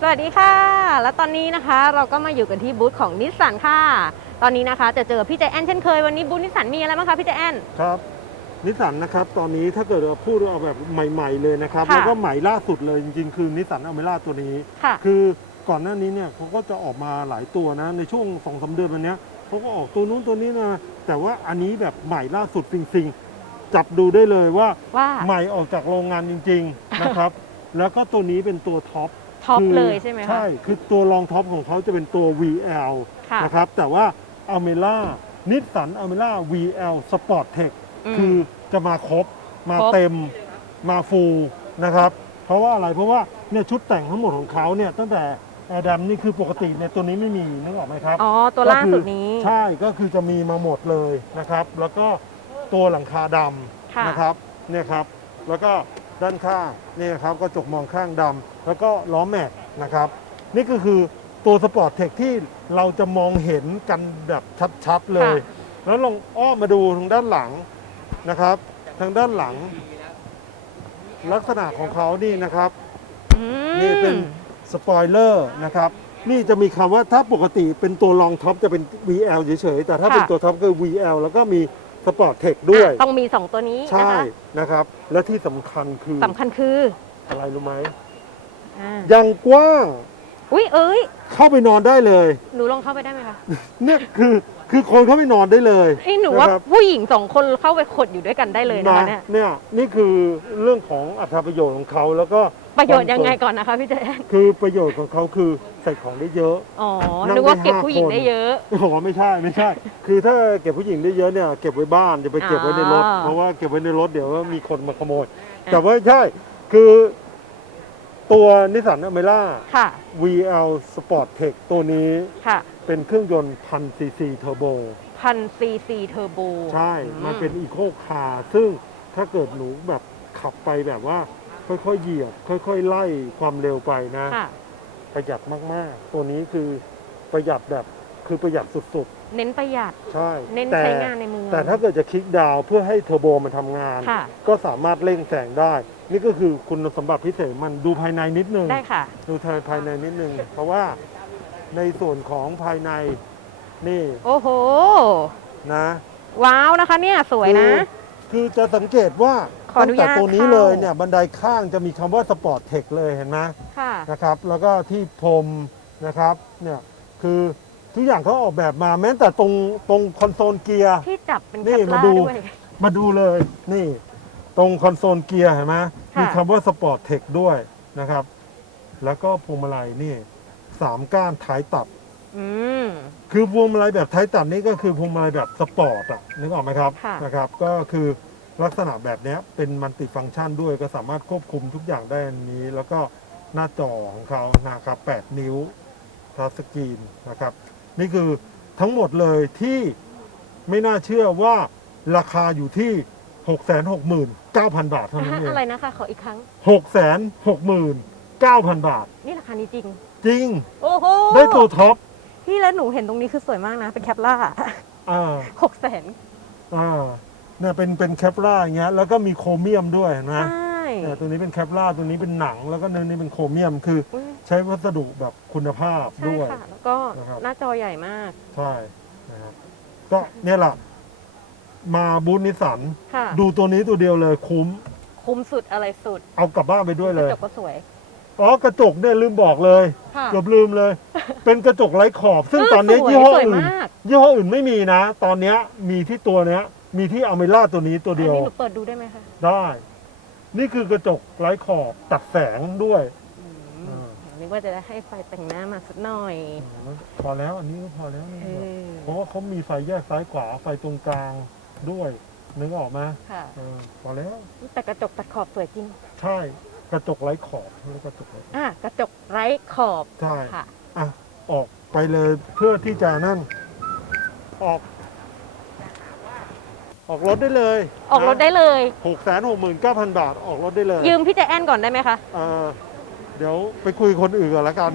สวัสดีค่ะ และตอนนี้นะคะเราก็มาอยู่กันที่บูธของนิสสันค่ะ ตอนนี้นะคะจะเจอพี่ใจแอนเช่นเคยวันนี้บูธนิสสันมีอะไรบ้างคะพี่ใจแอน ครับนิสสันนะครับตอนนี้ถ้าเกิดเราพูดเอาแบบใหม่ ๆ เลยนะครับค่ะแล้วก็ใหม่ล่าสุดเลยจริงๆคือนิสสันอเมร่าตัวนี้ ค่ะคือก่อนหน้านี้เนี่ยเขาก็จะออกมาหลายตัวนะ ในช่วงสองสาเดือนวันเนี้ยเขาก็ออกตัวนู้นตัวนี้นะแต่ว่าอันนี้แบบใหม่ล่าสุดจริงๆ จับดูได้เลยว่าว่า ใหม่ออกจากโรงงานจริง ๆ นะครับ แล้วก็ตัวนี้เป็นตัวท็อป ท็อปคืเลยใช่ไหมคะ ใช่ คือตัวรองท็อปของเขาจะเป็นตัว VL ค่ะนะครับ แต่ว่าอเมร่านิสสันอเมร่า VL Sport Tech ม คือจะมาครบ มาครบ เต็ม มาฟูลนะครับ เพราะว่าอะไร เพราะว่าเนี่ยชุดแต่งทั้งหมดของเขาเนี่ยตั้งแต่แอร์ดัมนี่คือปกติในยตัวนี้ไม่มีนึกออกไหมครับอ๋อ ตัวล่าสุดนี้ ก็คือใช่ ก็คือจะมีมาหมดเลยนะครับ แล้วก็ตัวหลังคาดค่ะำนะครับ เนี่ยครับ แล้วก็ ด้านข้างนี่นะครับกระจกมองข้างดำแล้วก็ล้อแม็กนะครับนี่ก็คือตัวสปอร์ตเทคที่เราจะมองเห็นกันแบบชัดๆเลย แล้วลองอ้อมมาดูทางด้านหลังนะครับ ทางด้านหลัง ลักษณะของเขานี่นะครับอืมนี่เป็นสปอยเลอร์นะครับนี่จะมีคำว่าถ้าปกติเป็นตัวรองท็อปจะเป็น VL เฉยๆแต่ถ้าเป็นตัวท็อปก็คือ VL แล้วก็มี สปอร์ตเทคด้วย อะต้องมี 2 ตัวนี้นะใช่คะนะครับ และที่สำคัญคือสำคัญคืออะไรรู้ไหมอ่ายังกว้าง อุ้ยเอ้ยเข้าไปนอนได้เลย หนูลองเข้าไปได้ไหมคะเนี่ยคือคือคนเข้าไปนอนได้เลยนี่หนูว่าะครับ ผู้หญิงสองคนเข้าไปขดอยู่ด้วยกันได้เลยนะคะเนี่ยเนี่ยนี่คือเรื่องของอัตราประโยชน์ของเขาแล้วก็ประโยชน์ยังไงก่อนนะคะพี่ใจแอนคือประโยชน์ของเขาคือใส่ของได้เยอะ อ๋อนั่งนึกว่าได้เก็บห้าผู้หญิงคน ได้เยอะโอ้โหไม่ใช่ไม่ใช่ คือถ้าเก็บผู้หญิงได้เยอะเนี่ยเก็บไว้บ้านอย่าไปเก็บไว้ในรถอ่าเพราะว่าเก็บไว้ในรถเดี๋ยวมีคนมาขโมยอะแต่ว่าไม่ใช่คือ ตัวนิสสันอเมร่า ค่ะ VL Sport Tech ตัวนี้ค่ะเป็นเครื่องยนต์พันซีซีเทอร์โบพันซีซีเทอร์โบใช่ มันเป็นอีโคคาร์ซึ่งถ้าเกิดหนูแบบขับไปแบบว่า ค่อยๆเหยียบ ค่อยๆ ไล่ความเร็วไปนะ ค่ะ ประหยัดมาก ๆ ตัวนี้คือประหยัดแบบ คือประหยัดสุดเน้นประหยัด ๆ ใช่เน้นแต่ใช้งานในเมืองแต่ถ้าเกิดจะคลิกดาวน์เพื่อให้เทอร์โบมันทำงาน ค่ะ ก็สามารถเร่งแสงได้ นี่ก็คือคุณสมบัติพิเศษมันดูภายในนิดนึง ได้ค่ะ ดูภายในนิดนึง เพราะว่าในส่วนของภายในนี่โอ้โห นะว้าวนะคะเนี่ยสวยนะ คือคือจะสังเกตว่าขออนุตั้งญาตแต่ตัวนี้เข้า เลยเนี่ยบันไดข้างจะมีคำว่าสปอร์ตเทคเลยเห็นไหมค่ะ นะครับ แล้วก็ที่พรมนะครับเนี่ยคือ ทุกอย่างเขาออกแบบมาแม้แต่ตรงตรงคอนโซลเกียร์ ที่จับเป็นนี่แคปมาล่าดู ด้วย มาดูเลยนี่ ตรงคอนโซลเกียร์เห็นไหมค่ะ มีคำว่าสปอร์ตเทคด้วยนะครับ แล้วก็พวงมาลัยนี่สามก้านท้ายตัด อืม คือพวงมาลัยแบบท้ายตัดนี่ก็คือพวงมาลัยแบบสปอร์ตอะนึกออกไหมครับค่ะ นะครับ ก็คือลักษณะแบบเนี้ยเป็นมัลติฟังก์ชันด้วยก็สามารถควบคุมทุกอย่างได้อันนี้ แล้วก็หน้าจอของเขานะครับ 8 นิ้วทัชสกรีนนะครับ นี่คือทั้งหมดเลยที่ไม่น่าเชื่อว่าราคาอยู่ที่ 669,000 บาทเท่านั้นเองอะไรนะคะขออีกครั้ง 669,000 บาท นี่ราคานี้จริง จริง โอ้โห ได้ตัวท็อป พี่แล้วหนูเห็นตรงนี้คือสวยมากนะ เป็นแคปล่าอ่าหกแสนอ่าเนี่ยเป็นเป็นแคปล่าอย่างเงี้ยแล้วก็มีโครเมียมด้วยเห็นะ ใช่เนี่ยตัวนี้เป็นแคปล่าตัวนี้เป็นหนัง แล้วก็เนื้อนี้เป็นโครเมียมคืออุ๊ยใช้วัสดุแบบคุณภาพใช่ด้วย ค่ะ แล้วก็นะครับ หน้าจอใหญ่มากใช่นะครับก็เนี่ยแหละมาบูธนิสสันค่ะ ดูตัวนี้ตัวเดียวเลยคุ้ม คุ้มสุดอะไรสุดเอากลับบ้านไปด้วยกเลระยจกก็สวยอ๋อกระจกเนี่ยลืมบอกเลย ค่ะ เกือบลืมเลย เป็นกระจกไร้ขอบ ซึ่งเตอนนี้สวยยี่ห้อสวยอื่นมาก ยี่ห้ออื่นไม่มีนะ ตอนเนี้ยมีที่ตัวเนี้ย มีที่อเมร่าตัวนี้ตัวอันเดียวนี้หนูเปิดดูได้ไหมคะ ได้ นี่คือกระจกไร้ขอบตัดแสงด้วยอืมอ่านึกว่าจะได้ให้ไฟแต่งหน้ามาสักหน่อย พอแล้วอันนี้ก็พอแล้วนี่เออเพราะว่าเขามีไฟแยกซ้ายขวาไฟตรงกลางด้วยนึกออกไหมค่ะเออพอแล้วแต่กระจกตัดขอบสวยจริง ใช่กระจกไร้ขอบเรียกกระจกไร้อะกระจกไร้ขอบใช่ค่ะอะออกไปเลยเพื่อที่จะนั่น ออก ออกรถได้เลยออกรถได้เลยหกแสนหกหมื่นเก้าพันบาทออกรถได้เลย ยืมพี่ใจแอนก่อนได้ไหมคะ เออเดี๋ยวไปคุยคนอื่นก่อนละกัน